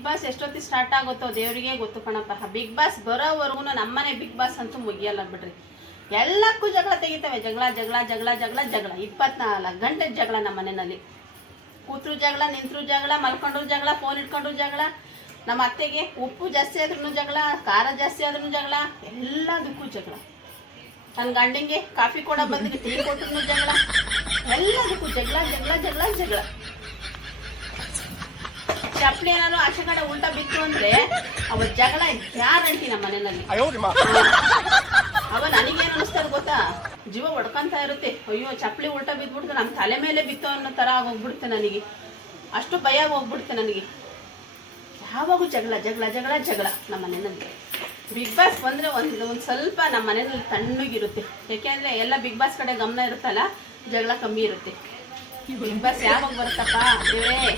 Big boss ಎಷ್ಟೊತ್ತಿಗೆ start ಆಗುತ್ತೋ ದೇವರಿಗೆ ಗೊತ್ತು ಕಣಪ್ಪ. ಬಿಗ್ ಬಾಸ್ ಬರೋವರೆಗೂ ನಮ್ಮನೆ ಬಿಗ್ ಬಾಸ್ ಅಂತೂ ಮುಗಿಯಲ್ಲ ಬಿಡ್ರಿ. ಎಲ್ಲಕ್ಕೂ ಜಗಳ ತೆಗಿತವೆ. ಜಗಳ ಜಗಳ ಜಗಳ ಜಗಳ ಜಗಳ. ಇಪ್ಪತ್ನಾಲ್ಕು ಗಂಟೆ ಜಗಳ ನಮ್ಮ ಮನೆಯಲ್ಲಿ. ಕೂತ್ರು ಜಗಳ, ನಿಂತರು ಜಗಳ, ಮಲ್ಕೊಂಡ್ರು ಜಗಳ ಫೋನ್ ಇಟ್ಕೊಂಡ್ರು ಜಗಳ, ನಮ್ಮ ಅತ್ತೆಗೆ ಉಪ್ಪು ಜಾಸ್ತಿ ಆದ್ರೂ ಜಗಳ, ಖಾರ ಜಾಸ್ತಿ ಆದ್ರೂ ಜಗಳ, ಎಲ್ಲದಕ್ಕೂ ಜಗಳ. ನನ್ನ ಗಂಡಂಗೆ ಕಾಫಿ ಕೊಡ ಬಂದ್ರೆ ಟೀ ಕೊಟ್ರು ಜಗಳ, ಎಲ್ಲದಕ್ಕೂ ಜಗಳ ಜಗಳ ಜಗಳ ಜಗಳ. ಚಪ್ಪಲಿ ಏನಾದ್ರು ಆಚೆ ಕಡೆ ಉಲ್ಟಾ ಬಿತ್ತು ಅಂದ್ರೆ ಅವ ಜಗಳ ಗ್ಯಾರಂಟಿ ನಮ್ಮ ಮನೆಯಲ್ಲಿ? ಅವ ನನಗೇನು ಅನಿಸ್ತದ ಗೊತ್ತಾ? ಜೀವ ಹೊಡ್ಕೊಂತ ಇರುತ್ತೆ. ಅಯ್ಯೋ ಚಪ್ಪಲಿ ಉಲ್ಟಾ ಬಿದ್ಬಿಡ್ತು ನಮ್ಮ ತಲೆ ಮೇಲೆ ಬಿತ್ತು ಅನ್ನೋ ತರ ಆಗೋಗ್ಬಿಡುತ್ತೆ ನನಗೆ. ಅಷ್ಟು ಭಯ ಹೋಗ್ಬಿಡುತ್ತೆ ನನಗೆ. ಯಾವಾಗೂ ಜಗಳ ಜಗಳ ಜಗಳ ಜಗಳ ನಮ್ಮ ಮನೆಯಲ್ಲಿ. ಬಿಗ್ ಬಾಸ್ ಬಂದರೆ ಒಂದು ಒಂದು ಸ್ವಲ್ಪ ನಮ್ಮ ಮನೆಯಲ್ಲಿ ತಣ್ಣಗಿರುತ್ತೆ. ಯಾಕೆಂದ್ರೆ ಎಲ್ಲ ಬಿಗ್ ಬಾಸ್ ಕಡೆ ಗಮನ ಇರುತ್ತಲ್ಲ ಜಗಳ ಕಮ್ಮಿ ಇರುತ್ತೆ. ಬಿಗ್ ಬಾಸ್ ಯಾವಾಗ ಬರುತ್ತಪ್ಪ? ದೇವರೇ